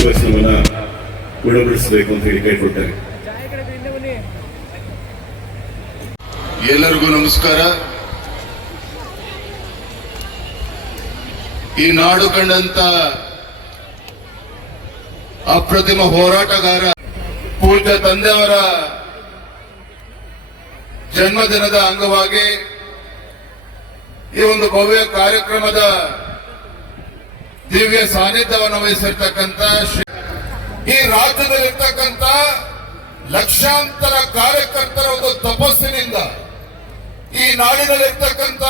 ಆಶೀರ್ವಚನವನ್ನ ಗುಣಪಡಿಸಬೇಕು ಅಂತ ಹೇಳಿ ಕೇಳ್ಕೊಳ್ತಾರೆ. ಎಲ್ಲರಿಗೂ ನಮಸ್ಕಾರ. ಈ ನಾಡು ಕಂಡಂತ ಅಪ್ರತಿಮ ಹೋರಾಟಗಾರ ಪೂಜ್ಯ ತಂದೆಯವರ ಜನ್ಮದಿನದ ಅಂಗವಾಗಿ ಈ ಒಂದು ಭವ್ಯ ಕಾರ್ಯಕ್ರಮದ ದಿವ್ಯ ಸಾನ್ನಿಧ್ಯವನ್ನು ವಹಿಸಿರ್ತಕ್ಕಂಥ ಈ ರಾಜ್ಯದಲ್ಲಿರ್ತಕ್ಕಂಥ ಲಕ್ಷಾಂತರ ಕಾರ್ಯಕರ್ತರ ಒಂದು ತಪಸ್ಸಿನಿಂದ, ಈ ನಾಡಿನಲ್ಲಿರ್ತಕ್ಕಂಥ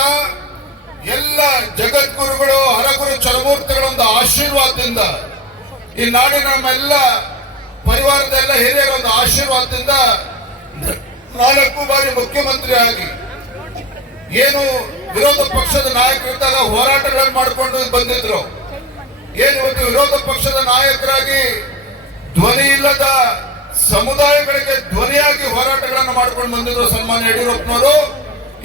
ಎಲ್ಲ ಜಗದ್ಗುರುಗಳು ಹರಗುರು ಚರಮೂರ್ತಿಗಳ ಒಂದು ಆಶೀರ್ವಾದದಿಂದ, ಈ ನಾಡಿನ ನಮ್ಮೆಲ್ಲ ಪರಿವಾರದ ಎಲ್ಲ ಹಿರಿಯರ ಒಂದು ಆಶೀರ್ವಾದದಿಂದ 4 ಬಾರಿ ಮುಖ್ಯಮಂತ್ರಿ ಆಗಿ ಏನು ವಿರೋಧ ಪಕ್ಷದ ನಾಯಕರಿದ್ದಾಗ ಹೋರಾಟಗಳನ್ನು ಮಾಡಿಕೊಂಡು ಬಂದಿದ್ರು, ಏನು ಇವತ್ತು ವಿರೋಧ ಪಕ್ಷದ ನಾಯಕರಾಗಿ ಧ್ವನಿ ಇಲ್ಲದ ಸಮುದಾಯಗಳಿಗೆ ಧ್ವನಿಯಾಗಿ ಹೋರಾಟಗಳನ್ನು ಮಾಡ್ಕೊಂಡು ಬಂದಿದ್ರು ಸನ್ಮಾನ್ಯ ಯಡಿಯೂರಪ್ಪನವರು.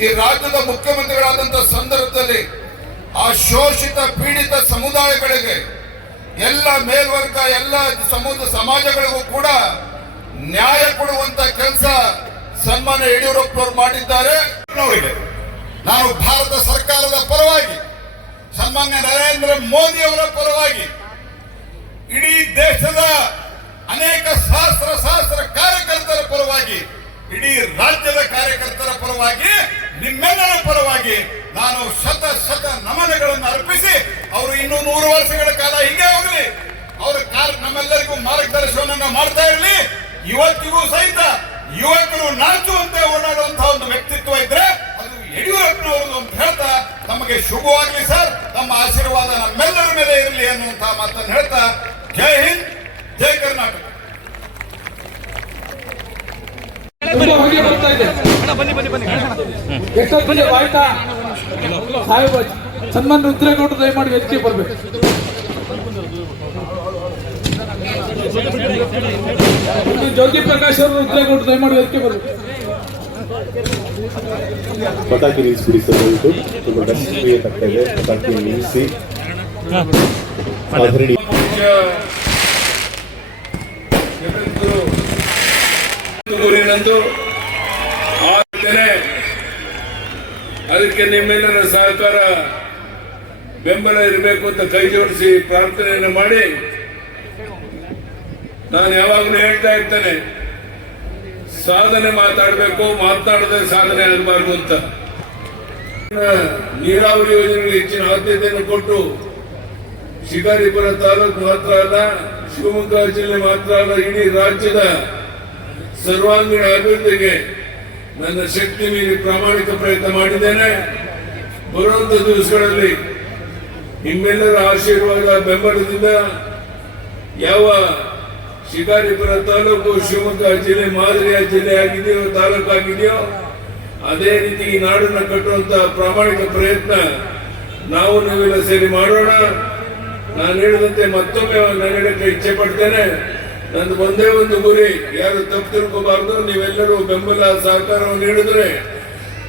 ಈ ರಾಜ್ಯದ ಮುಖ್ಯಮಂತ್ರಿಗಳಾದಂತಹ ಸಂದರ್ಭದಲ್ಲಿ ಆ ಶೋಷಿತ ಪೀಡಿತ ಸಮುದಾಯಗಳಿಗೆ, ಎಲ್ಲ ಮೇಲ್ವರ್ಗ, ಎಲ್ಲ ಸಮಾಜಗಳಿಗೂ ಕೂಡ ನ್ಯಾಯ ಕೊಡುವಂತ ಕೆಲಸ ಸನ್ಮಾನ್ಯ ಯಡಿಯೂರಪ್ಪನವರು ಮಾಡಿದ್ದಾರೆ. ನಾನು ಭಾರತ ಸರ್ಕಾರದ ಪರವಾಗಿ, ಸನ್ಮಾನ್ಯ ನರೇಂದ್ರ ಮೋದಿ ಅವರ ಪರವಾಗಿ, ಇಡೀ ದೇಶದ ಅನೇಕ ಸಹಸ್ರ ಕಾರ್ಯಕರ್ತರ ಪರವಾಗಿ, ಇಡೀ ರಾಜ್ಯದ ಕಾರ್ಯಕರ್ತರ ಪರವಾಗಿ, ನಿಮ್ಮೆಲ್ಲರ ಪರವಾಗಿ ನಾನು ಶತ ನಮನಗಳನ್ನು ಅರ್ಪಿಸಿ, ಅವರು ಇನ್ನೂ 100 ವರ್ಷಗಳ ಕಾಲ ಹೀಗೆ ಹೋಗಲಿ, ಅವರ ನಮ್ಮೆಲ್ಲರಿಗೂ ಮಾರ್ಗದರ್ಶನವನ್ನು ಮಾಡ್ತಾ ಇರಲಿ. ಇವತ್ತಿಗೂ ಸಹಿತ ಯುವಕರು ನಾಚುವಂತೆ ಓಡಾಡುವಂತಹ ಒಂದು ವ್ಯಕ್ತಿತ್ವ ಇದ್ರೆ ಅದು ಯಡಿಯೂರಪ್ಪನವರು ಅಂತ ಹೇಳ್ತಾ, ನಮಗೆ ಶುಭವಾಗಲಿ ಸರ್, ನಮ್ಮ ಆಶೀರ್ವಾದ ನಮ್ಮೆಲ್ಲರ ಮೇಲೆ ಇರಲಿ ಅನ್ನುವಂತಹ ಮಾತನ್ನು ಹೇಳ್ತಾ, ಜೈ ಹಿಂದ್, ಜೈ ಕರ್ನಾಟಕ. ಸನ್ಮಾನ ರುದ್ರೇಗೌಡರು ದಯಮಾಡಿ ವೇದಿಕೆ ಬರಬೇಕು. ಜ್ಯೋತಿ ಪ್ರಕಾಶ್ ಅವರು ರುದ್ರೇಗೌಡರು ದಯಮಾಡಿ ವೇದಿಕೆ ಬರಬೇಕು. ಪಟಾಕಿ ನಿಲ್ಲಿಸಿಬಿಡಿಸಬಹುದು. ತುಂಬ ದರ್ಶಕರಿಗೆ ತಗ್ತಾ ಇದೆ. ಪಟಾಕಿ ನಿಲ್ಲಿಸಿ ಊರಿನಂದು ಅದಕ್ಕೆ ನಿಮ್ಮೆಲ್ಲರ ಸಹಕಾರ ಬೆಂಬಲ ಇರಬೇಕು ಅಂತ ಕೈ ಜೋಡಿಸಿ ಪ್ರಾರ್ಥನೆಯನ್ನು ಮಾಡಿ, ನಾನು ಯಾವಾಗಲೂ ಹೇಳ್ತಾ ಇರ್ತೇನೆ, ಸಾಧನೆ ಮಾತಾಡಬೇಕು, ಮಾತನಾಡದೆ ಸಾಧನೆ ಆಗಬಾರ್ದು ಅಂತ. ನೀರಾವರಿ ಯೋಜನೆಗೆ ಹೆಚ್ಚಿನ ಆದ್ಯತೆಯನ್ನು ಕೊಟ್ಟು ಶಿಕಾರಿಪುರ ತಾಲೂಕು ಮಾತ್ರ ಅಲ್ಲ, ಶಿವಮೊಗ್ಗ ಜಿಲ್ಲೆ ಮಾತ್ರ ಅಲ್ಲ, ಇಡೀ ರಾಜ್ಯದ ಸರ್ವಾಂಗೀಣ ಅಭಿವೃದ್ಧಿಗೆ ನನ್ನ ಶಕ್ತಿ ಮೀರಿ ಪ್ರಾಮಾಣಿಕ ಪ್ರಯತ್ನ ಮಾಡಿದ್ದೇನೆ. ಬರುವಂತ ದಿವಸಗಳಲ್ಲಿ ನಿಮ್ಮೆಲ್ಲರ ಆಶೀರ್ವಾದ ಬೆಂಬಲದಿಂದ ಯಾವ ಶಿಕಾರಿಪುರ ತಾಲೂಕು ಶಿವಮೊಗ್ಗ ಜಿಲ್ಲೆ ಮಾದರಿಯ ಜಿಲ್ಲೆ ಆಗಿದೆಯೋ, ತಾಲೂಕು ಆಗಿದೆಯೋ, ಅದೇ ರೀತಿ ಈ ನಾಡನ್ನು ಕಟ್ಟುವಂತ ಪ್ರಾಮಾಣಿಕ ಪ್ರಯತ್ನ ನಾವು ನೀವೆಲ್ಲ ಸೇರಿ ಮಾಡೋಣ. ನಾನು ಹೇಳಿದಂತೆ ಮತ್ತೊಮ್ಮೆ ನಡೆಯಕ್ಕೆ ಇಚ್ಛೆ ಪಡ್ತೇನೆ. ನಂದು ಒಂದೇ ಒಂದು ಗುರಿ, ಯಾರು ತಪ್ಪು ತಿಳ್ಕೋಬಾರ್ದು. ನೀವೆಲ್ಲರೂ ಬೆಂಬಲ ಸಹಕಾರವನ್ನು ನೀಡಿದ್ರೆ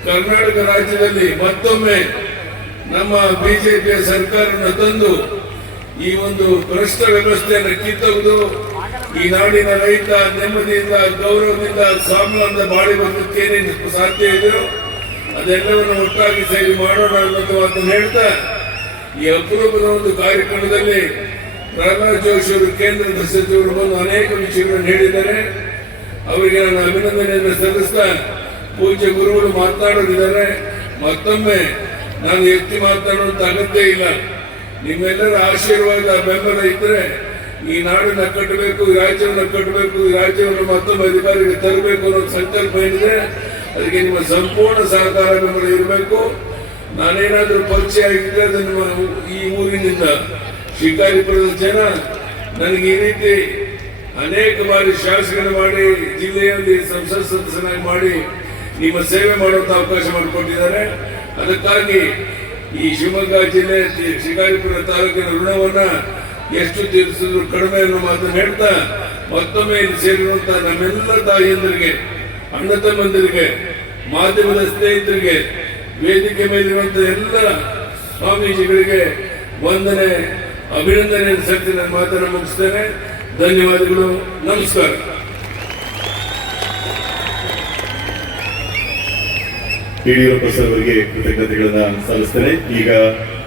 ಕರ್ನಾಟಕ ರಾಜ್ಯದಲ್ಲಿ ಮತ್ತೊಮ್ಮೆ ನಮ್ಮ ಬಿಜೆಪಿಯ ಸರ್ಕಾರವನ್ನು ತಂದು ಈ ಒಂದು ಭ್ರಷ್ಟ ವ್ಯವಸ್ಥೆಯನ್ನು ಕಿತ್ತೊಗೆದು ಈ ನಾಡಿನ ರೈತ ನೆಮ್ಮದಿಯಿಂದ, ಗೌರವದಿಂದ, ಸ್ವಾಭಿಮಾನದ ಬಾಳಿ ಬರಲಿಕ್ಕೆ ಏನೇನು ಸಾಧ್ಯ ಇದೆಯೋ ಅದೆಲ್ಲವನ್ನು ಒಟ್ಟಾಗಿ ಸೇರಿ ಮಾಡೋಣ ಅನ್ನೋದು ಅದನ್ನು ಹೇಳ್ತಾ, ಈ ಅಪರೂಪದ ಒಂದು ಕಾರ್ಯಕ್ರಮದಲ್ಲಿ ಪ್ರಹ್ಲಾದ್ ಜೋಶಿ ಅವರು ಕೇಂದ್ರದ ಸಚಿವರು ಬಂದು ಅನೇಕ ವಿಷಯಗಳನ್ನು ಹೇಳಿದ್ದಾರೆ. ಅವರಿಗೆ ನಾನು ಅಭಿನಂದನೆಯನ್ನು ಸಲ್ಲಿಸ್ತಾ, ಪೂಜ್ಯ ಗುರುಗಳು ಮಾತನಾಡೋರಿದ್ದಾರೆ. ಮತ್ತೊಮ್ಮೆ ನಾನು ಎತ್ತಿ ಮಾತನಾಡುವಂತ ಅಗತ್ಯ ಇಲ್ಲ. ನಿಮ್ಮೆಲ್ಲರ ಆಶೀರ್ವಾದ ಬೆಂಬಲ ಇದ್ರೆ ಈ ನಾಡನ್ನ ಕಟ್ಟಬೇಕು, ಈ ರಾಜ್ಯವನ್ನು ಕಟ್ಟಬೇಕು, ಈ ರಾಜ್ಯವನ್ನು ಮತ್ತೊಮ್ಮೆ ಅಧಿಕಾರಿಗೆ ತರಬೇಕು ಅನ್ನೋ ಸಂಕಲ್ಪ ಏನಿದೆ, ಅದಕ್ಕೆ ನಿಮ್ಮ ಸಂಪೂರ್ಣ ಸಹಕಾರ ಬೆಂಬಲ ಇರಬೇಕು. ನಾನೇನಾದ್ರೂ ಪರಿಚಯ ಆಗಿದ್ರೆ ಅದನ್ನು ಈ ಊರಿನಿಂದ ಶಿಕಾರಿಪುರದ ಜನ ನನಗೆ ಈ ರೀತಿ ಅನೇಕ ಬಾರಿ ಶಾಸಕರು ಮಾಡಿ, ಜಿಲ್ಲೆಯಲ್ಲಿ ಸಂಸತ್ ಸದಸ್ಯನಾಗಿ ಮಾಡಿ ನಿಮ್ಮ ಸೇವೆ ಮಾಡುವಂತ ಅವಕಾಶ ಮಾಡಿಕೊಟ್ಟಿದ್ದಾರೆ. ಅದಕ್ಕಾಗಿ ಈ ಶಿವಮೊಗ್ಗ ಜಿಲ್ಲೆ ಶಿಕಾರಿಪುರ ತಾಲೂಕಿನ ಋಣವನ್ನ ಎಷ್ಟು ತೀರಿಸಿದ್ರು ಕಡಿಮೆ ಅನ್ನೋ ಮಾತನ್ನು ಹೇಳ್ತಾ, ಮತ್ತೊಮ್ಮೆ ಇಲ್ಲಿ ಸೇರಿರುವಂತಹ ನಮ್ಮೆಲ್ಲ ತಾಯಿಯಂದರಿಗೆ, ಅಣ್ಣ ತಮ್ಮಂದಿರಿಗೆ, ಮಾಧ್ಯಮದ ಸ್ನೇಹಿತರಿಗೆ, ವೇದಿಕೆ ಮೇಲಿರುವಂತಹ ಎಲ್ಲ ಸ್ವಾಮೀಜಿಗಳಿಗೆ ವಂದನೆ, ಅಭಿನಂದನೆ ಸಲ್ಲಿಸಿ ನನ್ನ ಮಾತನ್ನು ಮುಗಿಸ್ತೇನೆ. ಧನ್ಯವಾದಗಳು. ನಮಸ್ಕಾರ. ಯಡಿಯೂರಪ್ಪ ಸರ್ ಅವರಿಗೆ ಕೃತಜ್ಞತೆಗಳನ್ನ ಸಲ್ಲಿಸ್ತೇನೆ. ಈಗ